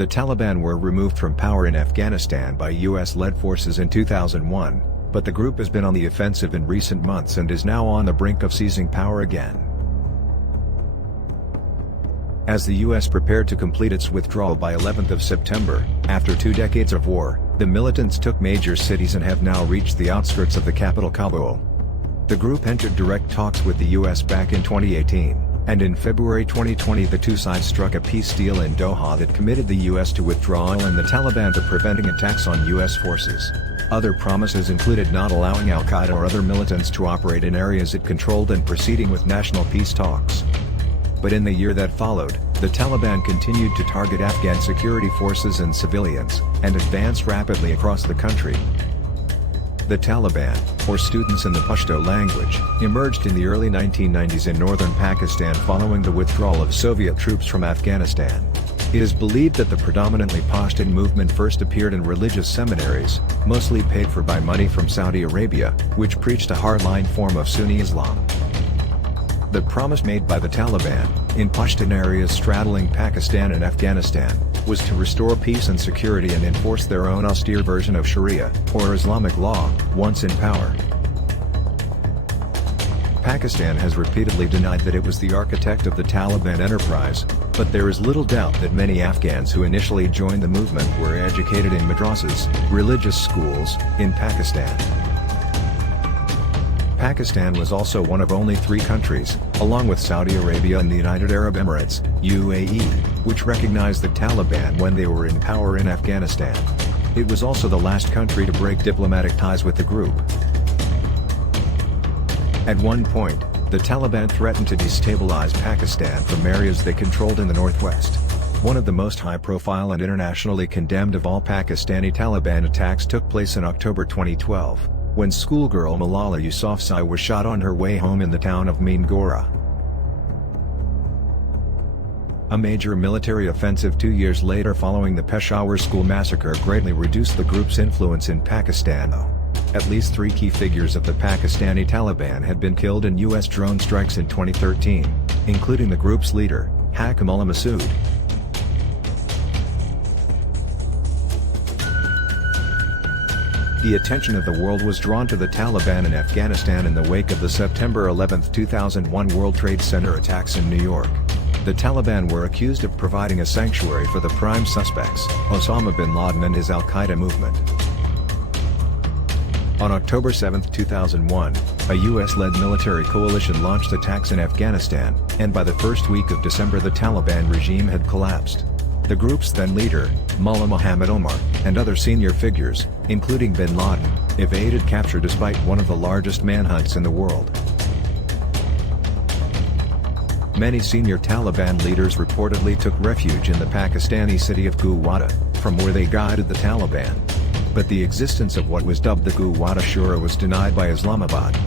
The Taliban were removed from power in Afghanistan by US-led forces in 2001, but the group has been on the offensive in recent months and is now on the brink of seizing power again. As the US prepared to complete its withdrawal by 11th of September, after 2 decades of war, the militants took major cities and have now reached the outskirts of the capital Kabul. The group entered direct talks with the US back in 2018, and in February 2020 the two sides struck a peace deal in Doha that committed the US to withdrawal and the Taliban to preventing attacks on US forces. Other promises included not allowing al-Qaeda or other militants to operate in areas it controlled and proceeding with national peace talks. But in the year that followed, the Taliban continued to target Afghan security forces and civilians, and advanced rapidly across the country. The Taliban, or students in the Pashto language, emerged in the early 1990s in northern Pakistan following the withdrawal of Soviet troops from Afghanistan. It is believed that the predominantly Pashtun movement first appeared in religious seminaries, mostly paid for by money from Saudi Arabia, which preached a hardline form of Sunni Islam. The promise made by the Taliban, in Pashtun areas straddling Pakistan and Afghanistan, was to restore peace and security and enforce their own austere version of Sharia, or Islamic law, once in power. Pakistan has repeatedly denied that it was the architect of the Taliban enterprise, but there is little doubt that many Afghans who initially joined the movement were educated in madrasas, religious schools, in Pakistan. Pakistan was also one of only 3 countries, along with Saudi Arabia and the United Arab Emirates, UAE, which recognized the Taliban when they were in power in Afghanistan. It was also the last country to break diplomatic ties with the group. At one point, the Taliban threatened to destabilize Pakistan from areas they controlled in the northwest. One of the most high-profile and internationally condemned of all Pakistani Taliban attacks took place in October 2012. When schoolgirl Malala Yousafzai was shot on her way home in the town of Meengora. A major military offensive 2 years later following the Peshawar school massacre greatly reduced the group's influence in Pakistan though. At least 3 key figures of the Pakistani Taliban had been killed in US drone strikes in 2013, including the group's leader, Hakim Mullah Masood. The attention of the world was drawn to the Taliban in Afghanistan in the wake of the September 11, 2001 World Trade Center attacks in New York. The Taliban were accused of providing a sanctuary for the prime suspects, Osama bin Laden and his al-Qaeda movement. On October 7, 2001, a US-led military coalition launched attacks in Afghanistan, and by the first week of December the Taliban regime had collapsed. The group's then leader, Mullah Muhammad Omar, and other senior figures, including bin Laden, evaded capture despite one of the largest manhunts in the world. Many senior Taliban leaders reportedly took refuge in the Pakistani city of Gujrat, from where they guided the Taliban. But the existence of what was dubbed the Gujrat Shura was denied by Islamabad.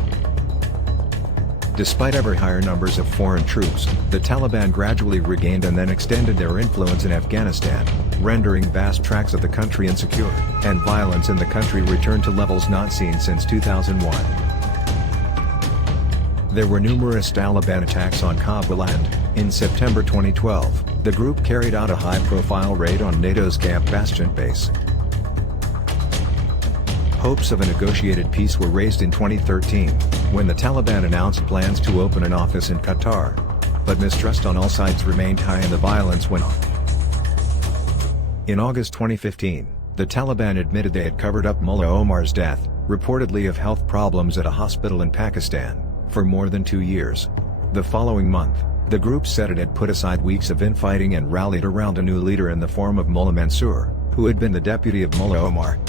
Despite ever higher numbers of foreign troops, the Taliban gradually regained and then extended their influence in Afghanistan, rendering vast tracts of the country insecure, and violence in the country returned to levels not seen since 2001. There were numerous Taliban attacks on Kabul and, in September 2012, the group carried out a high-profile raid on NATO's Camp Bastion base. Hopes of a negotiated peace were raised in 2013, when the Taliban announced plans to open an office in Qatar. But mistrust on all sides remained high and the violence went on. In August 2015, the Taliban admitted they had covered up Mullah Omar's death, reportedly of health problems at a hospital in Pakistan, for more than 2 years. The following month, the group said it had put aside weeks of infighting and rallied around a new leader in the form of Mullah Mansour, who had been the deputy of Mullah Omar.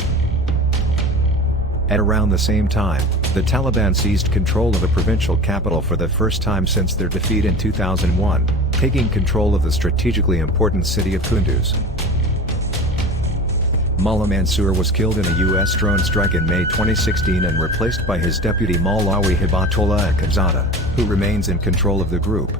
At around the same time, the Taliban seized control of a provincial capital for the first time since their defeat in 2001, taking control of the strategically important city of Kunduz. Mullah Mansour was killed in a US drone strike in May 2016 and replaced by his deputy Maulawi Hibatullah Akhundzada, who remains in control of the group.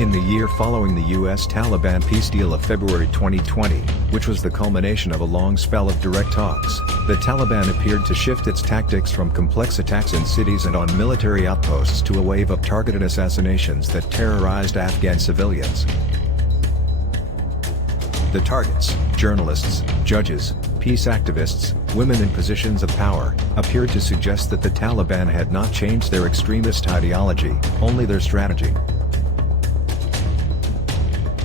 In the year following the US Taliban peace deal of February 2020, which was the culmination of a long spell of direct talks, the Taliban appeared to shift its tactics from complex attacks in cities and on military outposts to a wave of targeted assassinations that terrorized Afghan civilians. The targets, journalists, judges, peace activists, women in positions of power, appeared to suggest that the Taliban had not changed their extremist ideology, only their strategy.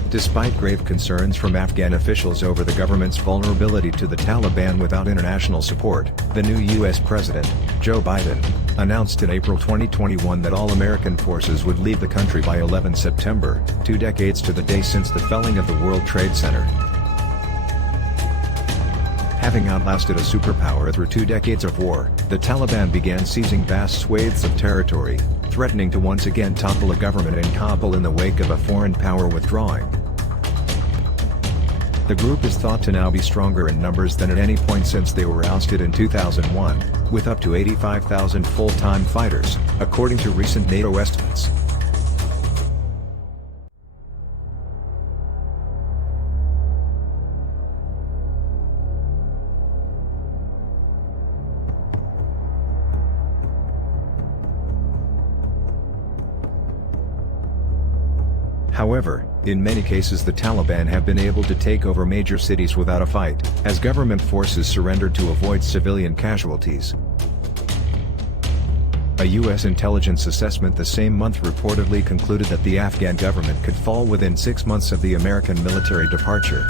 Despite grave concerns from Afghan officials over the government's vulnerability to the Taliban without international support, the new U.S. President, Joe Biden, announced in April 2021 that all American forces would leave the country by 11 September, 2 decades to the day since the felling of the World Trade Center. Having outlasted a superpower through 2 decades of war, the Taliban began seizing vast swathes of territory, threatening to once again topple a government in Kabul in the wake of a foreign power withdrawing. The group is thought to now be stronger in numbers than at any point since they were ousted in 2001, with up to 85,000 full-time fighters, according to recent NATO estimates. However, in many cases the Taliban have been able to take over major cities without a fight, as government forces surrendered to avoid civilian casualties. A U.S. intelligence assessment the same month reportedly concluded that the Afghan government could fall within 6 months of the American military departure.